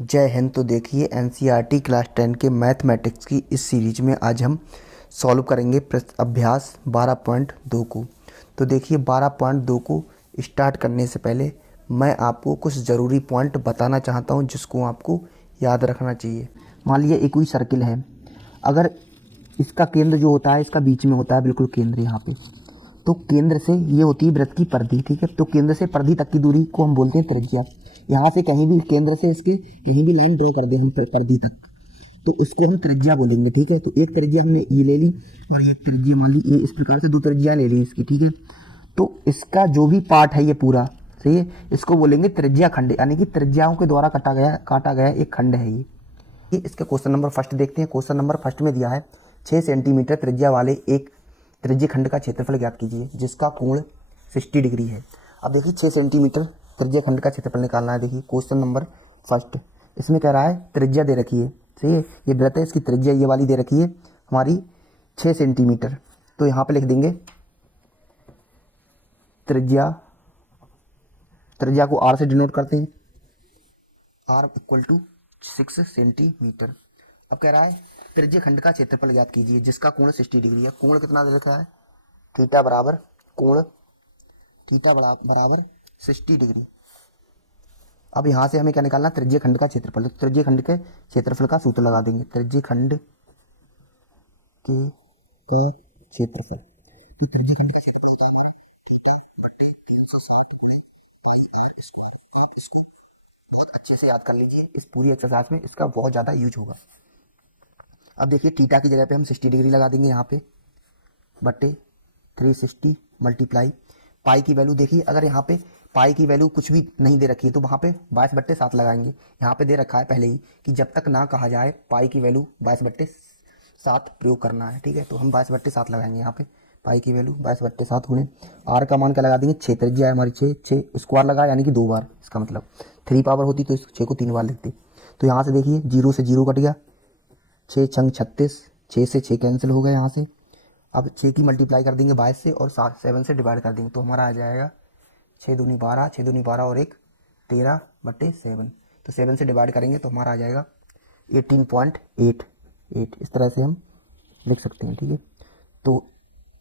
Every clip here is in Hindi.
जय हिंद। तो देखिए एनसीईआरटी क्लास 10 के मैथमेटिक्स की इस सीरीज में आज हम सॉल्व करेंगे अभ्यास 12.2 को। तो देखिए 12.2 को स्टार्ट करने से पहले मैं आपको कुछ ज़रूरी पॉइंट बताना चाहता हूं जिसको आपको याद रखना चाहिए। मान लीजिए एक कोई सर्किल है, अगर इसका केंद्र जो होता है इसका बीच में होता है, बिल्कुल केंद्र यहाँ पे, तो केंद्र से ये होती है वृत्त की परिधि। ठीक है, तो केंद्र से परिधि तक की दूरी को हम बोलते हैं त्रिज्या। यहाँ से कहीं भी केंद्र से इसके कहीं भी लाइन ड्रॉ कर दे हम परिधि तक, तो उसको हम त्रिज्या बोलेंगे। ठीक है, तो एक त्रिज्या हमने ये ले ली और एक त्रिज्या मान ली, इस प्रकार से दो त्रिज्या ले ली इसकी। ठीक है, तो इसका जो भी पार्ट है ये पूरा सही है, इसको बोलेंगे त्रिज्या खंड, यानी कि त्रिज्याओं के द्वारा काटा गया एक खंड है ये। इसका क्वेश्चन नंबर फर्स्ट देखते हैं। क्वेश्चन नंबर फर्स्ट में दिया है 6 सेंटीमीटर त्रिज्या वाले एक त्रिज्य खंड का क्षेत्रफल ज्ञात कीजिए जिसका कोण 60 डिग्री है। अब देखिए 6 सेंटीमीटर त्रिज्य खंड का क्षेत्रफल निकालना है। देखिए क्वेश्चन नंबर फर्स्ट, इसमें कह रहा है त्रिज्या दे रखी है, सही है, ये वृत्त है, इसकी त्रिज्या ये वाली दे रखी है हमारी 6 सेंटीमीटर। तो यहाँ पे लिख देंगे त्रिज्या, त्रिज्या को आर से डिनोट करते हैं, आर इक्वल टू 6 सेंटीमीटर। अब कह रहा है त्रिज्य खंड का क्षेत्रफल ज्ञात कीजिए जिसका कोण 60 डिग्री है। कोण कितना दे रखा है, थीटा बराबर कोण, थीटा बराबर 60 डिग्री। अब यहाँ से हमें क्या निकालना, त्रिज्य खंड का क्षेत्रफल। तो त्रिज्य खंड के क्षेत्रफल का सूत्र लगा देंगे, त्रिज्य खंड के का क्षेत्रफल। तो त्रिज्य खंड का क्षेत्रफल होता है हमारा थीटा बटे 360 गुणे पाई आर स्क्वायर। आप इसको बहुत अच्छे से याद कर लीजिए, इस पूरी एक्सरसाइज में इसका बहुत ज़्यादा यूज होगा। अब देखिए थीटा की जगह पे हम 60 डिग्री लगा देंगे यहाँ पे, बटे 360 मल्टीप्लाई पाई की वैल्यू। देखिए अगर यहाँ पे पाई की वैल्यू कुछ भी नहीं दे रखी है तो वहाँ पे 22/7 लगाएंगे। यहाँ पे दे रखा है पहले ही कि जब तक ना कहा जाए पाई की वैल्यू 22/7 प्रयोग करना है। ठीक है, तो हम 22/7 लगाएंगे यहाँ पे, पाई की वैल्यू 22/7 गुणे आर का मान क्या लगा देंगे, 6 त्रिज्या है हमारी, 6 स्क्वायर लगा यानी कि 2 बार, इसका मतलब 3 पावर होती तो इस 6 को 3 बार लिखते। तो यहाँ से देखिए 0 से 0 कट गया, 6 छंग 36, 6 से 6 कैंसिल हो गया यहाँ से। अब 6 की मल्टीप्लाई कर देंगे 22 से और 7 से डिवाइड कर देंगे तो हमारा आ जाएगा 6 दूनी 12, 6 दूनी 12 और 1 13/7। तो 7 से डिवाइड करेंगे तो हमारा आ जाएगा 18.88। इस तरह से हम लिख सकते हैं। ठीक है, तो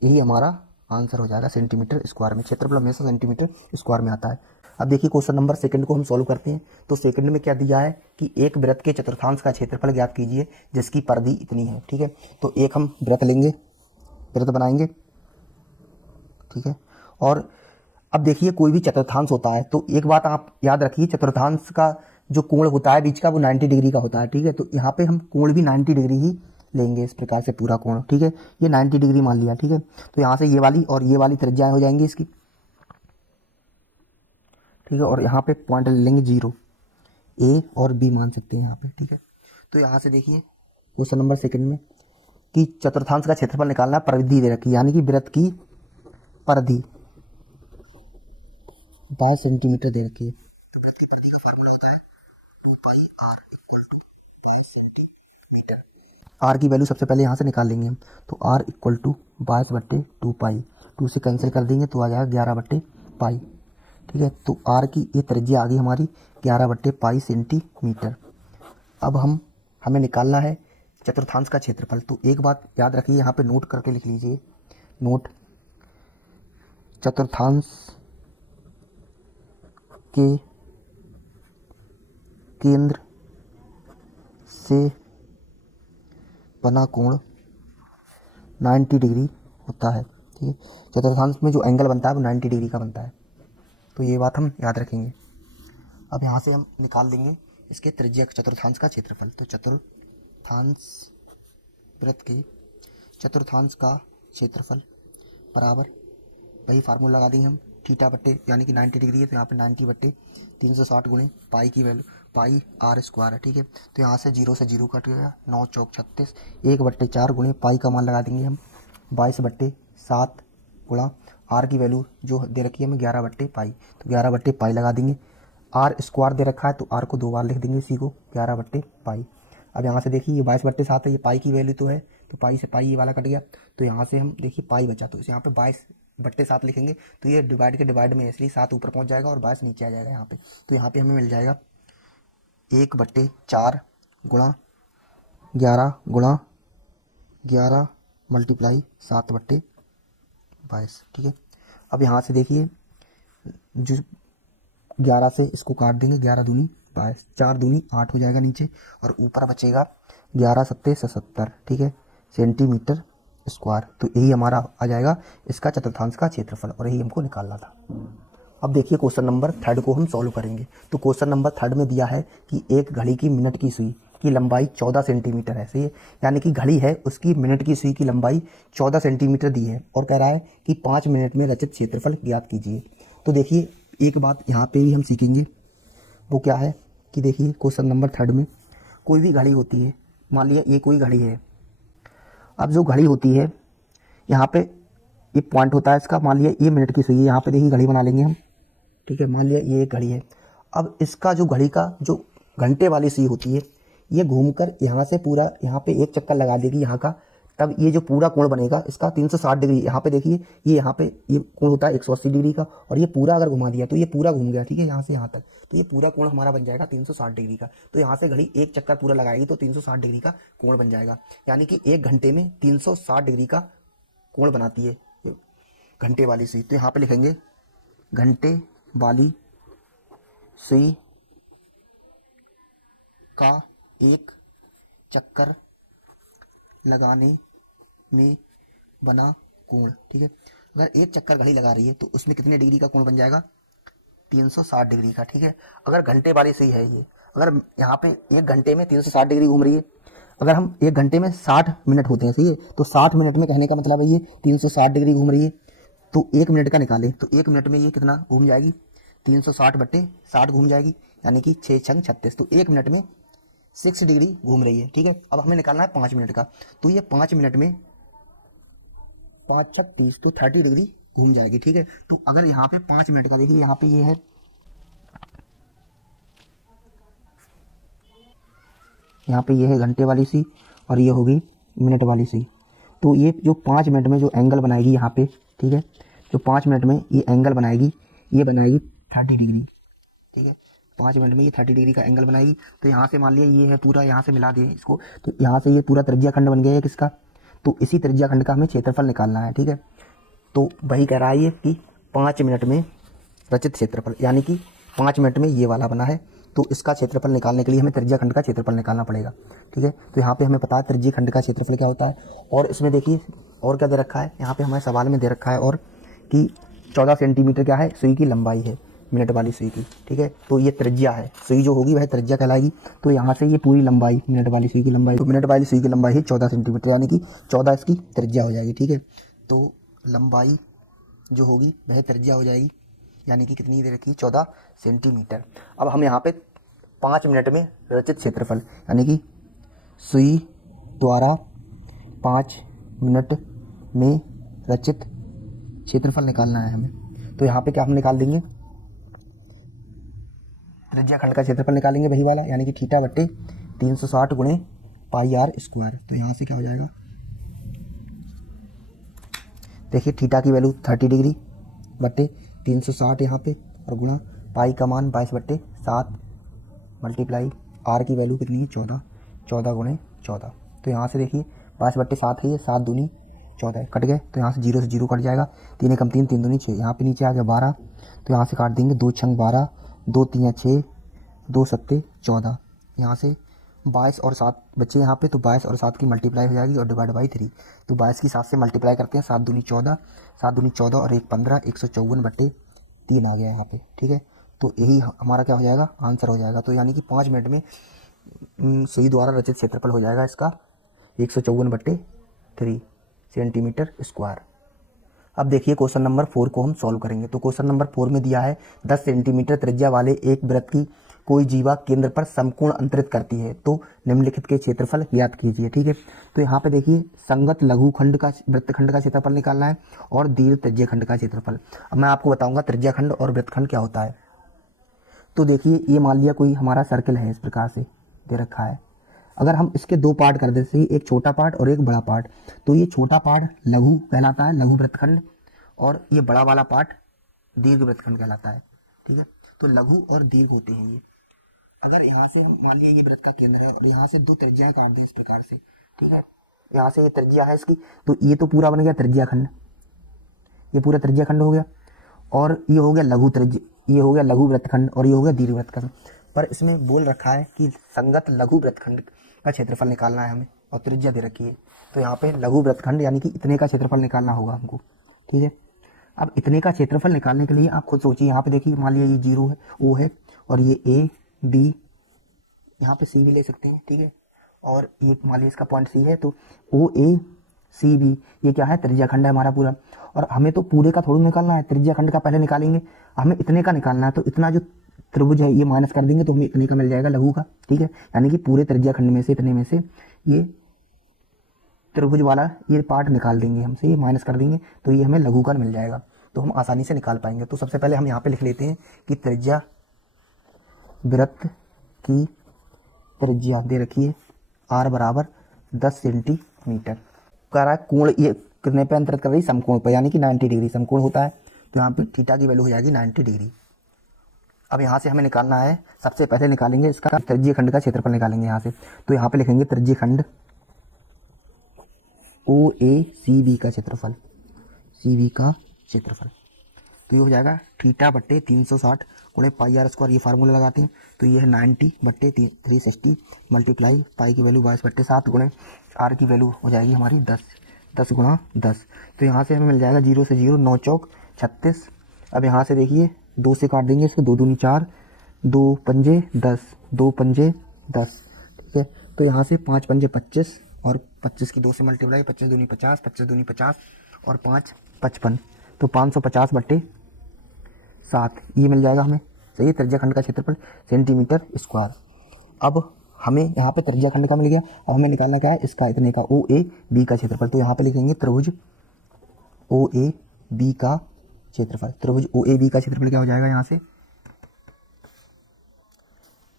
यही हमारा आंसर हो जाएगा सेंटीमीटर स्क्वायर में। क्षेत्रफल हमेशा सेंटीमीटर स्क्वायर में आता है। अब देखिए क्वेश्चन नंबर सेकंड को हम सॉल्व करते हैं। तो सेकंड में क्या दिया है कि एक वृत्त के चतुर्थांश का क्षेत्रफल ज्ञात कीजिए जिसकी परिधि इतनी है। ठीक है, तो एक हम वृत्त लेंगे, वृत्त बनाएंगे। ठीक है, और अब देखिए कोई भी चतुर्थांश होता है तो एक बात आप याद रखिए, चतुर्थांश का जो कोण होता है बीच का वो 90 डिग्री का होता है। ठीक है, तो यहाँ पे हम कोण भी 90 डिग्री ही लेंगे, इस प्रकार से पूरा कोण। ठीक है, ये 90 डिग्री मान लिया। ठीक है, तो यहाँ से ये वाली और ये वाली त्रिज्याएं हो जाएंगी इसकी। ठीक है, और यहाँ पे पॉइंट ले लेंगे 0, ए और बी मान सकते हैं यहाँ पे। ठीक है, तो यहाँ से देखिए क्वेश्चन नंबर सेकंड में कि चतुर्थांश का क्षेत्रफल निकालना है, परिधि दे रखी यानी कि वृत्त की परिधि 22 सेंटीमीटर दे रखी है। तो वृत्त की परिधि का फार्मूला होता है 2 pi r equal to 22 centimetre. R की वैल्यू सबसे पहले यहाँ से निकाल लेंगे हम, तो आर इक्वल टू 22/2 पाई, 2 से कैंसिल कर देंगे तो आ जाएगा 11/पाई। ठीक है, तो आर की ये त्रिज्या आ गई हमारी 11/पाई सेंटीमीटर। अब हमें निकालना है चतुर्थांश का क्षेत्रफल। तो एक बात याद रखिए, यहाँ पे नोट करके लिख लीजिए, नोट, चतुर्थांश के केंद्र से बना कोण 90 डिग्री होता है। ठीक है, चतुर्थांश में जो एंगल बनता है वो 90 डिग्री का बनता है, तो ये बात हम याद रखेंगे। अब यहाँ से हम निकाल देंगे इसके त्रिज्या चतुर्थांश का क्षेत्रफल। तो चतुर्थांश, वृत्त के चतुर्थांश का क्षेत्रफल बराबर वही फार्मूला लगा देंगे हम, थीटा बट्टे यानी कि 90 डिग्री है तो यहाँ पे 90/360 गुणे पाई की वैल्यू, पाई आर स्क्वायर है। ठीक है, तो यहाँ से 0 से 0 कट गया, 9 चौक 36, 1/4 गुणे पाई का मान लगा देंगे हम 22/7 गुणा आर की वैल्यू जो दे रखी है हमें 11/पाई, तो 11/पाई लगा देंगे। आर स्क्वायर दे रखा है तो आर को 2 बार लिख देंगे इसी को, 11/पाई। अब यहाँ से देखिए ये 22/7 है, ये पाई की वैल्यू तो है, तो पाई से पाई ये वाला कट गया, तो यहाँ से हम देखिए पाई बचा, तो इसे यहाँ पे 22/7 लिखेंगे तो ये डिवाइड के डिवाइड में है इसलिए 7 ऊपर पहुँच जाएगा और 22 नीचे आ जाएगा यहाँ पे। तो यहाँ पे हमें मिल जाएगा 1/4 गुणा 11 गुणा 11 मल्टीप्लाई 7/22, ठीक है। अब यहाँ से देखिए जो 11 से इसको काट देंगे, 11 दूनी 22, 4 दूनी 8 हो जाएगा नीचे, और ऊपर बचेगा 11 सत्ते 77, ठीक है, सेंटीमीटर स्क्वायर। तो यही हमारा आ जाएगा इसका चतुर्थांश का क्षेत्रफल, और यही हमको निकालना था। अब देखिए क्वेश्चन नंबर 3 को हम सॉल्व करेंगे। तो क्वेश्चन नंबर 3 में दिया है कि एक घड़ी की मिनट की सुई की लंबाई 14 सेंटीमीटर है, सही है, यानी कि घड़ी है उसकी मिनट की सुई की लंबाई 14 सेंटीमीटर दी है, और कह रहा है कि 5 मिनट में रचित क्षेत्रफल ज्ञात कीजिए। तो देखिए एक बात यहाँ पे भी हम सीखेंगे, वो क्या है कि देखिए क्वेश्चन नंबर 3 में कोई भी घड़ी होती है, मान लिया ये कोई घड़ी है। अब जो घड़ी होती है यहाँ पे ये पॉइंट होता है इसका, मान लिया ये मिनट की सुई है, यहाँ पे देखिए घड़ी बना लेंगे हम, ठीक है, मान लिया ये एक घड़ी है। अब इसका जो घड़ी का जो घंटे वाली सुई होती है, ये घूमकर यहाँ से पूरा यहाँ पे एक चक्कर लगा देगी यहाँ का, तब ये जो पूरा कोण बनेगा इसका 360 डिग्री। यहाँ पे देखिए ये यहाँ पे ये कोण होता है 180 डिग्री का, और ये पूरा अगर घुमा दिया तो ये पूरा घूम गया, ठीक है, यहाँ से यहाँ तक, तो ये पूरा कोण हमारा बन जाएगा 360 डिग्री का। तो यहाँ से घड़ी एक चक्कर पूरा लगाएगी तो 360 डिग्री का कोण बन जाएगा, यानी कि एक घंटे में 360 डिग्री का कोण बनाती है घंटे वाली सुई। तो यहाँ पे लिखेंगे घंटे वाली सुई का एक चक्कर लगाने में बना कोण, ठीक है। अगर एक चक्कर घड़ी लगा रही है तो उसमें कितने डिग्री का कोण बन जाएगा, 360 डिग्री का, ठीक है। अगर घंटे वाली सुई है ये, अगर यहाँ पे एक घंटे में 360 डिग्री घूम रही है, अगर हम एक घंटे में 60 मिनट होते हैं, सही है, तो 60 मिनट में कहने का मतलब है ये 360 डिग्री घूम रही है। तो एक मिनट का निकालें तो एक मिनट में ये कितना घूम जाएगी, 360/60 घूम जाएगी, यानी कि 6 छंग 36, तो एक मिनट में 6 डिग्री घूम रही है, ठीक है। अब हमें निकालना है 5 मिनट का, तो ये 5 मिनट में 5 छक 30, तो 30 डिग्री घूम जाएगी, ठीक है। तो अगर यहाँ पे 5 मिनट का देखिए, यहाँ पे ये है, यहाँ पे ये है घंटे वाली सी, और ये होगी मिनट वाली सी। तो ये जो 5 मिनट में जो एंगल बनाएगी यहाँ पे, ठीक है, जो 5 मिनट में ये एंगल बनाएगी, ये बनाएगी 30 डिग्री, ठीक है। 5 मिनट में ये 30 डिग्री का एंगल बनाएगी। तो यहाँ से मान लिया ये है पूरा, यहाँ से मिला दिए इसको, तो यहाँ से ये पूरा त्रिज्या खंड बन गया है किसका, तो इसी त्रिज्या खंड का हमें क्षेत्रफल निकालना है, ठीक है। तो वही कह रहा है ये कि 5 मिनट में रचित क्षेत्रफल, यानी कि 5 मिनट में ये वाला बना है, तो इसका क्षेत्रफल निकालने के लिए हमें त्रिज्या खंड का क्षेत्रफल निकालना पड़ेगा, ठीक है। तो यहाँ पे हमें पता है त्रिज्या खंड का क्षेत्रफल क्या होता है, और इसमें देखिए और क्या दे रखा है, यहाँ पे हमारे सवाल में दे रखा है और कि 14 सेंटीमीटर क्या है, सुई की लंबाई है मिनट वाली सुई की, ठीक है। तो ये त्रिज्या है, सुई जो होगी वह त्रिज्या कहलाएगी। तो यहाँ से ये पूरी लंबाई मिनट वाली सुई की लंबाई, तो मिनट वाली सुई की लंबाई है 14 सेंटीमीटर, यानी कि 14 इसकी त्रिज्या हो जाएगी, ठीक है। तो लंबाई जो होगी वह त्रिज्या हो जाएगी, यानी कि कितनी दे रखी है, 14 सेंटीमीटर। अब हम यहाँ पे 5 मिनट में रचित क्षेत्रफल, यानी कि सुई द्वारा 5 मिनट में रचित क्षेत्रफल निकालना है हमें। तो यहाँ पे क्या हम निकाल देंगे, त्रिज्या खंड का क्षेत्रफल निकालेंगे वही वाला, यानी कि थीटा बट्टे 360 गुणे पाई आर स्क्वायर। तो यहाँ से क्या हो जाएगा, देखिए थीटा की वैल्यू 30 डिग्री बट्टे 360 यहाँ पे, और गुणा पाई का मान 22/7 मल्टीप्लाई आर की वैल्यू कितनी है 14, 14 गुणे 14। तो यहाँ से देखिए 22/7 है ये, 7 दूनी 14 कट गए, तो यहाँ से 0 से 0 कट जाएगा, 3 एकम 3, 3 दूनी 6, यहाँ पे नीचे आ गया 12, तो यहाँ से काट देंगे 2 छंग 12, 2 3 6, 2 सत्ते 14, यहाँ से 22 और 7 बच्चे यहाँ पे, तो 22 और 7 की मल्टीप्लाई हो जाएगी और डिवाइड बाई 3, तो 22 की 7 से मल्टीप्लाई करते हैं, 7 दूनी 14, 7 दूनी 14 और 1 15, 154/3 आ गया यहाँ पे, ठीक है। तो यही हमारा क्या हो जाएगा, आंसर हो जाएगा। तो यानी कि 5 मिनट में सुई द्वारा रचित क्षेत्रफल हो जाएगा इसका 154/3 सेंटीमीटर स्क्वायर। अब देखिए क्वेश्चन नंबर 4 को हम सॉल्व करेंगे। तो क्वेश्चन नंबर 4 में दिया है 10 सेंटीमीटर त्रिज्या वाले एक वृत्त की कोई जीवा केंद्र पर समकोण अंतरित करती है, तो निम्नलिखित के क्षेत्रफल ज्ञात कीजिए, ठीक है। तो यहाँ पे देखिए संगत लघु खंड का वृत्तखंड का क्षेत्रफल निकालना है और दीर्घ त्रिज्या खंड का क्षेत्रफल। अब मैं आपको बताऊंगा त्रिज्या खंड और वृत्तखंड क्या होता है। तो देखिए ये मान लिया कोई हमारा सर्कल है, इस प्रकार से दे रखा है, अगर हम इसके 2 पार्ट कर देते हैं, एक छोटा पार्ट और एक बड़ा पार्ट, तो ये छोटा पार्ट लघु कहलाता है, लघु वृत्तखंड, और ये बड़ा वाला पार्ट दीर्घ वृत्तखंड कहलाता है, ठीक है। तो लघु और दीर्घ होते हैं ये, अगर यहाँ से हम मान लिया ये वृत्त का केंद्र है और यहाँ से दो त्रिज्या काट दी इस प्रकार से, ठीक है, यहाँ से ये त्रिज्या है इसकी, तो ये तो पूरा बन गया त्रिज्या खंड, ये पूरा त्रिज्या खंड हो गया, और ये हो गया लघु त्रिज्या, ये हो गया लघु वृत्तखंड, और ये हो गया दीर्घ वृत्तखंड। पर इसमें बोल रखा है कि संगत लघु वृत्तखंड का क्षेत्रफल निकालना है हमें, और त्रिज्या दे रखी है, तो यहाँ पे लघु वृत्तखंड यानी कि इतने का क्षेत्रफल निकालना होगा हमको, ठीक है। अब इतने का क्षेत्रफल निकालने के लिए आप खुद सोचिए, यहाँ पे देखिए मान लिया ये 0 है, O है, और ये A B, यहाँ पे C भी ले सकते हैं, ठीक है, और ये मान लिया इसका पॉइंट C है, तो OACB ये क्या है, त्रिज्या खंड है हमारा पूरा। और हमें तो पूरे का थोड़ा निकालना है, त्रिज्या खंड का पहले निकालेंगे, हमें इतने का निकालना है, तो इतना जो त्रिभुज है ये माइनस कर देंगे तो हमें इतने का मिल जाएगा लघु का, ठीक है, यानी कि पूरे त्रिज्या खंड में से इतने में से ये त्रिभुज वाला ये पार्ट निकाल देंगे हमसे, ये माइनस कर देंगे, तो ये हमें लघु का मिल जाएगा, तो हम आसानी से निकाल पाएंगे। तो सबसे पहले हम यहाँ पे लिख लेते हैं कि त्रिज्या वृत्त की त्रिज्या दे रखी है r बराबर 10 सेंटीमीटर। कह रहा है कोण ये कितने पे अंतरित कर रही है, समकोण पर, यानी कि 90 डिग्री समकोण होता है, तो यहाँ पे थीटा की वैल्यू हो जाएगी 90 डिग्री। अब यहाँ से हमें निकालना है, सबसे पहले निकालेंगे इसका त्रिज्यीय खंड का क्षेत्रफल निकालेंगे यहाँ से, तो यहाँ पे लिखेंगे त्रिज्यीय खंड OACB का क्षेत्रफल, CB का क्षेत्रफल, तो ये हो जाएगा थीटा बट्टे 360 गुणे पाई आर स्क्वायर, ये फार्मूला लगाते हैं, तो ये है 90 बट्टे 360 मल्टीप्लाई पाई की वैल्यू 22/7 गुणे आर की वैल्यू हो जाएगी हमारी 10 गुणा 10, तो यहाँ से हमें मिल जाएगा 0 से 0 9 चौक 36। अब यहाँ से देखिए 2 से काट देंगे इसको, 2 दूनी 4, 2 पंजे 10, 2 पंजे 10, ठीक है, तो यहाँ से 5 पंजे 25 और 25 की 2 से मल्टीप्लाई, 25 दूनी 50, 25 दूनी 50 और 5 55, तो 550/7 ये मिल जाएगा हमें, सही है, त्रिज्या खंड का क्षेत्रफल सेंटीमीटर स्क्वायर। अब हमें यहाँ पे त्रिज्या खंड का मिल गया, अब हमें निकालना क्या है, इसका इतने का OAB का क्षेत्रफल, तो यहाँ पे लिखेंगे त्रिभुज OAB का क्षेत्रफल, त्रिभुज OAB का क्षेत्रफल क्या हो जाएगा, यहाँ से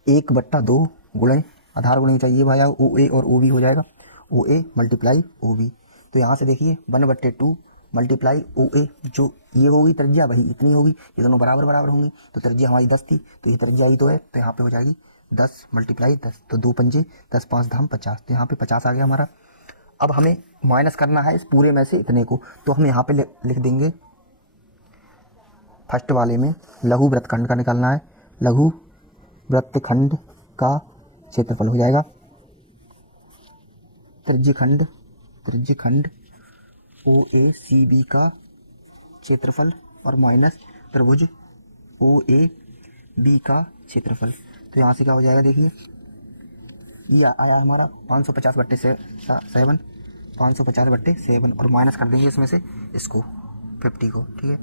1/2 गुणे आधार गुणे चाहिए भाई, OA और OB हो जाएगा, OA मल्टीप्लाई OB, तो यहाँ से देखिए 1/2 मल्टीप्लाई OA, जो ये होगी त्रिज्या वही इतनी होगी, ये दोनों बराबर बराबर होंगी, तो त्रिज्या हमारी 10 थी, तो ये त्रिज्या ही तो है, तो यहाँ पे हो जाएगी 10 मल्टीप्लाई 10, तो 2 पंजे 10, 5 धाम 50, तो यहाँ पे 50 आ गया हमारा। अब हमें माइनस करना है इस पूरे में से इतने को, तो हम यहाँ पे लिख देंगे फर्स्ट वाले में लघु वृत्तखंड का निकालना है, लघु वृत्तखंड का क्षेत्रफल हो जाएगा त्रिज्यीय खंड OACB का क्षेत्रफल और माइनस त्रिभुज OAB का क्षेत्रफल, तो यहाँ से क्या हो जाएगा, देखिए ये आया हमारा 550/7, 550/7 और माइनस कर देंगे इसमें से इसको 50 को, ठीक है,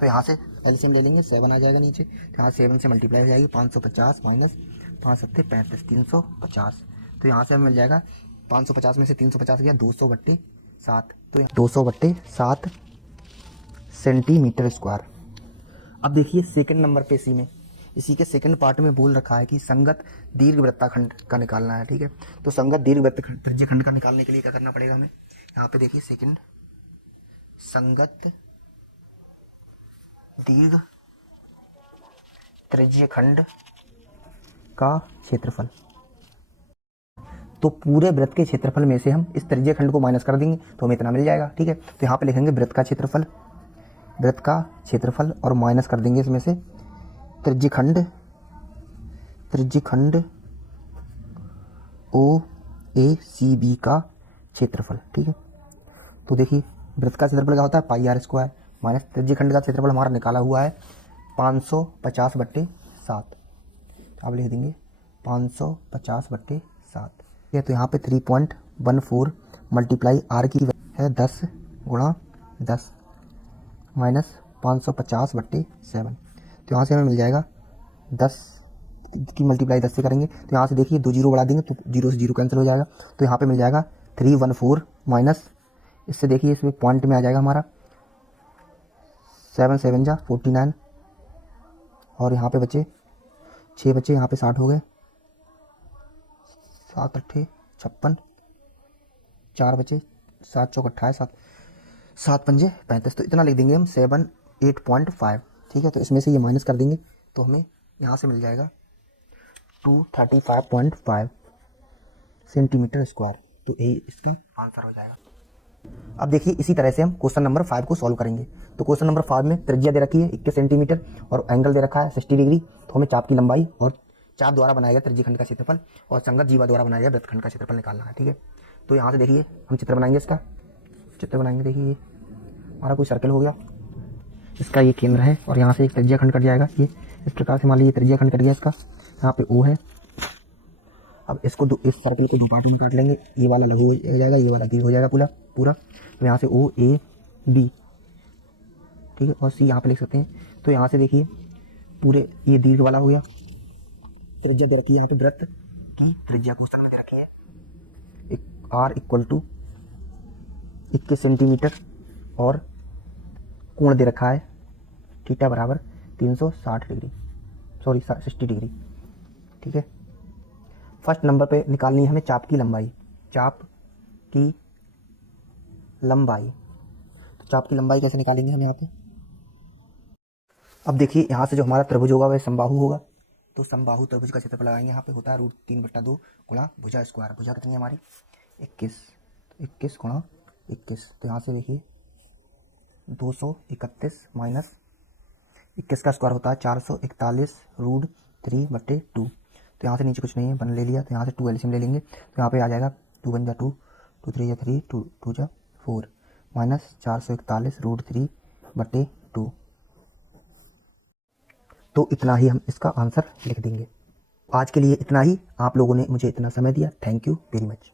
तो यहाँ से एलसीएम ले लेंगे, 7 आ जाएगा नीचे, तो यहाँ 7 से मल्टीप्लाई हो जाएगी 550 माइनस 5 7 35 350, तो यहाँ से हमें मिल जाएगा 550 में से 350 गया 200/7, तो 200/7 सेंटीमीटर स्क्वायर। अब देखिए सेकंड नंबर पे इसी के सेकंड पार्ट में बोल रखा है कि संगत दीर्घ वृत्तखंड का निकालना है, ठीक है, तो संगत दीर्घ वृत्तखंड त्रिज्यीय खंड का निकालने के लिए क्या करना पड़ेगा हमें, यहाँ पे देखिए सेकंड संगत दीर्घ त्रिज्यीय खंड का क्षेत्रफल, तो पूरे वृत्त के क्षेत्रफल में से हम इस त्रिज्यीय खंड को माइनस कर देंगे तो हमें इतना मिल जाएगा, ठीक है, तो यहाँ पे लिखेंगे वृत्त का क्षेत्रफल और माइनस कर देंगे इसमें से त्रिज्यीय खंड OACB का क्षेत्रफल, ठीक है, तो देखिए वृत्त का क्षेत्रफल क्या होता है पाई आर स्क्वायर माइनस त्रिज्यीय खंड का क्षेत्रफल हमारा निकाला हुआ है 550/7, अब लिख देंगे 550/7, ठीक है, तो यहाँ पे 3.14 मल्टीप्लाई आर की है 10 गुणा 10 माइनस 550/7, तो यहाँ से हमें मिल जाएगा 10 की मल्टीप्लाई 10 से करेंगे, तो यहाँ से देखिए 2 जीरो बढ़ा देंगे तो 0 से 0 कैंसिल हो जाएगा, तो यहाँ पे मिल जाएगा 314 माइनस, इससे देखिए इसमें पॉइंट में आ जाएगा हमारा 7 7 जा 49, और यहाँ पे बचे 6 बचे, यहाँ पे 60 हो गए, 7 8 56, 4 बचे, 7 चौक 28, 7 पंजे 35, तो इतना लिख देंगे हम 78.5, ठीक है, तो इसमें से ये माइनस कर देंगे तो हमें यहाँ से मिल जाएगा 235.5 सेंटीमीटर स्क्वायर। तो यही इसका आंसर हो जाएगा। अब देखिए इसी तरह से हम क्वेश्चन नंबर 5 को सॉल्व करेंगे। तो क्वेश्चन नंबर 5 में त्रिज्या दे रखी है 21 सेंटीमीटर और एंगल दे रखा है 60 डिग्री। तो हमें चाप की लंबाई और चाप द्वारा बनाया गया त्रिज्यखंड का क्षेत्रफल और संगत जीवा द्वारा बनाया गया वृत्तखंड का क्षेत्रफल निकालना है। ठीक है, तो यहाँ से देखिए हम चित्र बनाएंगे, इसका चित्र बनाएंगे। देखिए ये हमारा कोई सर्कल हो गया, इसका ये केंद्र है और यहाँ से एक त्रिज्यखंड कट जाएगा। ये इस प्रकार से मान लीजिए त्रिज्यखंड कट गया इसका, यहाँ पे O है। अब इसको इस सर्कल को दो पार्टों में काट लेंगे, ये वाला लघु हो जाएगा, ये वाला दीर्घ हो जाएगा पूरा पूरा। तो यहाँ से O A B, ठीक है, और C यहाँ पे लिख सकते हैं। तो यहाँ से देखिए पूरे ये दीर्घ वाला हो गया, त्रिज्या दे रखी है यहाँ पे वृत्त की त्रिज्या क्वेश्चन में दे रखी है R इक्वल टू 21 सेंटीमीटर और कोण दे रखा है थीटा बराबर 360 डिग्री, सॉरी 60 डिग्री। ठीक है, फर्स्ट नंबर पे निकालनी है हमें चाप की लंबाई। चाप की लंबाई, तो चाप की लंबाई कैसे निकालेंगे हम यहाँ पे। अब देखिए यहाँ से जो हमारा त्रिभुज होगा वह समबाहु होगा। तो समबाहु त्रिभुज का क्षेत्रफल लगाएंगे। यहाँ पे होता है √3/2 गुणा भुजा स्क्वायर। भुजा कितनी है हमारी 21, 21 गुणा 21। तो यहाँ से देखिए 231 माइनस 21 का स्क्वायर होता है 441 √3/2। तो यहाँ से नीचे कुछ नहीं है, 1 ले लिया। तो यहाँ से 2 एलसीएम ले लेंगे। तो यहाँ पे आ जाएगा 2 1 जा 2, 2 3 जा 3, 2 2 जा 4 माइनस 441 √3/2। तो इतना ही हम इसका आंसर लिख देंगे। आज के लिए इतना ही। आप लोगों ने मुझे इतना समय दिया, थैंक यू वेरी मच।